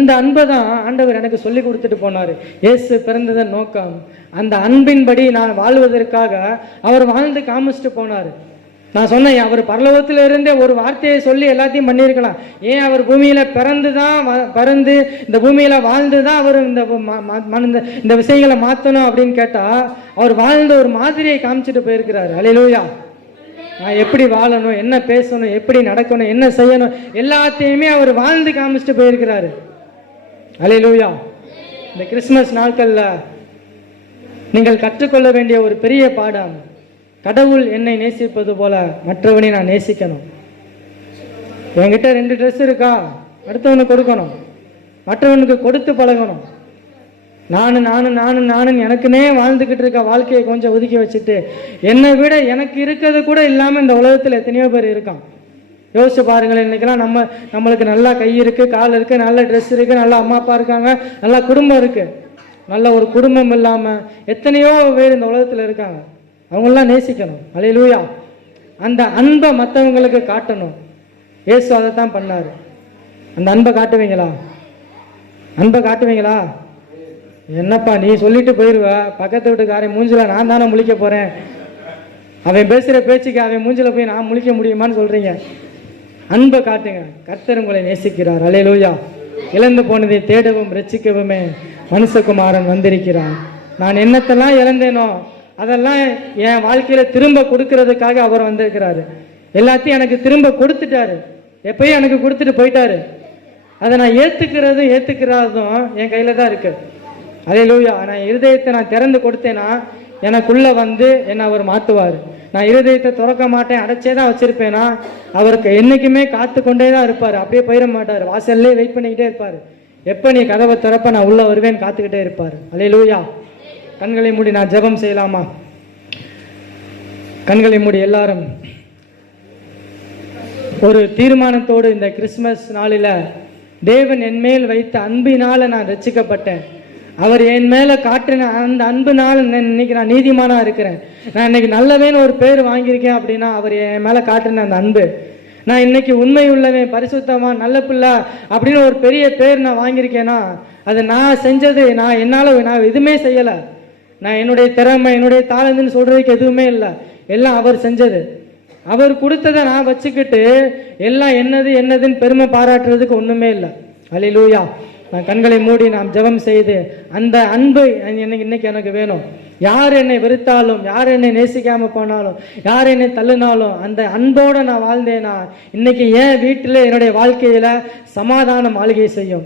அந்த அன்பை தான் ஆண்டவர் எனக்கு சொல்லி கொடுத்துட்டு போனார். இயேசு பிறந்ததன் நோக்கம் அந்த அன்பின்படி நான் வாழ்வதற்காக அவர் வாழ்ந்து காமிச்சிட்டு போனார். நான் சொன்னேன், அவர் பரலோகத்தில் இருந்தே ஒரு வார்த்தையை சொல்லி எல்லாத்தையும் பண்ணியிருக்கலாம். ஏன் அவர் பூமியில் பிறந்து இந்த பூமியில் வாழ்ந்து தான் அவர் இந்த விஷயங்களை மாற்றணும் அப்படின்னு கேட்டால், அவர் வாழ்ந்த ஒரு மாதிரியை காமிச்சிட்டு போயிருக்கிறார். அல்லேலூயா. நான் எப்படி வாழணும், என்ன பேசணும், எப்படி நடக்கணும், என்ன செய்யணும், எல்லாத்தையுமே அவர் வாழ்ந்து காமிச்சிட்டு போயிருக்கிறாரு. அல்லேலூயா. இந்த கிறிஸ்மஸ் நாட்களில் நீங்கள் கற்றுக்கொள்ள வேண்டிய ஒரு பெரிய பாடம், கடவுள் என்னை நேசிப்பது போல மற்றவனை நான் நேசிக்கணும். என்கிட்ட 2 ட்ரெஸ் இருக்கா, அடுத்தவனுக்கு கொடுக்கணும், மற்றவனுக்கு கொடுத்து பழகணும். நானும் எனக்குன்னே வாழ்ந்துக்கிட்டு இருக்க வாழ்க்கையை கொஞ்சம் ஒதுக்கி வச்சுட்டு, என்னை விட எனக்கு இருக்கிறது கூட இல்லாமல் இந்த உலகத்தில் எத்தனையோ பேர் இருக்கான். யோசிச்சு பாருங்களேன். இன்னைக்கெல்லாம் நம்மளுக்கு நல்லா கை இருக்குது, கால் இருக்குது, நல்ல ட்ரெஸ் இருக்குது, நல்ல அம்மா அப்பா இருக்காங்க, நல்லா குடும்பம் இருக்குது. நல்ல ஒரு குடும்பம் இல்லாமல் எத்தனையோ பேர் இந்த உலகத்தில் இருக்காங்க. அவங்களெலாம் நேசிக்கணும். அல்லேலூயா. அந்த அன்பை மற்றவங்களுக்கு காட்டணும். இயேசு அதை தான் பண்ணார். அந்த அன்பை காட்டுவீங்களா? அன்பை காட்டுவீங்களா? என்னப்பா நீ சொல்லிட்டு போயிடுவ, பக்கத்து வீட்டுக்காரன் மூஞ்சில நான் தானே முழிக்க போகிறேன், அவன் பேசுகிற பேச்சுக்கு அவன் மூஞ்சில போய் நான் முழிக்க முடியுமான்னு சொல்கிறீங்க. அன்பை காட்டுங்க. கர்த்தர் உங்களை நேசிக்கிறார். அல்லேலூயா. இழந்து போனதை தேடவும் ரட்சிக்கவுமே மனுஷகுமாரன் வந்திருக்கிறார். நான் என்னத்தெல்லாம் இழந்தேனோ அதெல்லாம் என் வாழ்க்கையில் திரும்ப கொடுக்கறதுக்காக அவர் வந்திருக்கிறாரு. எல்லாத்தையும் எனக்கு திரும்ப கொடுத்துட்டாரு. எப்பயும் எனக்கு கொடுத்துட்டு போயிட்டாரு. அதை நான் ஏற்றுக்கிறதும் என் கையில் தான் இருக்குது. அல்லேலூயா. நான் இருதயத்தை நான் திறந்து கொடுத்தேன்னா எனக்குள்ளே வந்து என்னை அவர் மாற்றுவார். நான் இருதயத்தை திறக்க மாட்டேன், அடைச்சே தான் வச்சுருப்பேன்னா அவருக்கு என்றைக்குமே காத்து கொண்டே தான் இருப்பார். அப்படியே போயிட மாட்டார். வாசல்லே வெயிட் பண்ணிக்கிட்டே இருப்பார். எப்போ நீ கதவை திறப்ப நான் உள்ளே வருவேன்னு காத்துக்கிட்டே இருப்பார். அல்லேலூயா. கண்களை மூடி நான் ஜெபம் செய்யலாமா? கண்களை மூடி எல்லாரும் ஒரு தீர்மானத்தோடு, இந்த கிறிஸ்மஸ் நாளில் தேவன் என் மேல் வைத்த அன்பினால் நான் ரட்சிக்கப்பட்டேன். அவர் என் மேலே காட்டின அந்த அன்புனால இன்னைக்கு நான் நீதிமானாக இருக்கிறேன். நான் இன்னைக்கு நல்லவேன்னு ஒரு பேர் வாங்கியிருக்கேன் அப்படின்னா அவர் என் மேலே காட்டின அந்த அன்பு. நான் இன்னைக்கு உண்மை உள்ளவன், பரிசுத்தமாக, நல்ல பிள்ளை அப்படின்னு ஒரு பெரிய பேர் நான் வாங்கியிருக்கேன்னா அது நான் செஞ்சது. நான் எதுவுமே செய்யலை. நான் என்னுடைய திறமை, என்னுடைய தாளந்துன்னு சொல்கிறதுக்கு எதுவுமே இல்லை. எல்லாம் அவர் செஞ்சது. அவர் கொடுத்ததை நான் வச்சுக்கிட்டு எல்லாம் என்னதுன்னு பெருமை பாராட்டுறதுக்கு ஒன்றுமே இல்லை. அல்லேலூயா. நான் கண்களை மூடி நாம் ஜெபம் செய்து அந்த அன்பு இன்னைக்கு எனக்கு வேணும். யார் என்னை வெறுத்தாலும், யார் என்னை நேசிக்காமல் போனாலும், யார் என்னை தள்ளினாலும் அந்த அன்போடு நான் வாழ்ந்தேனா இன்னைக்கு என் வீட்டில் என்னுடைய வாழ்க்கையில் சமாதானம் ஆளுகை செய்யும்.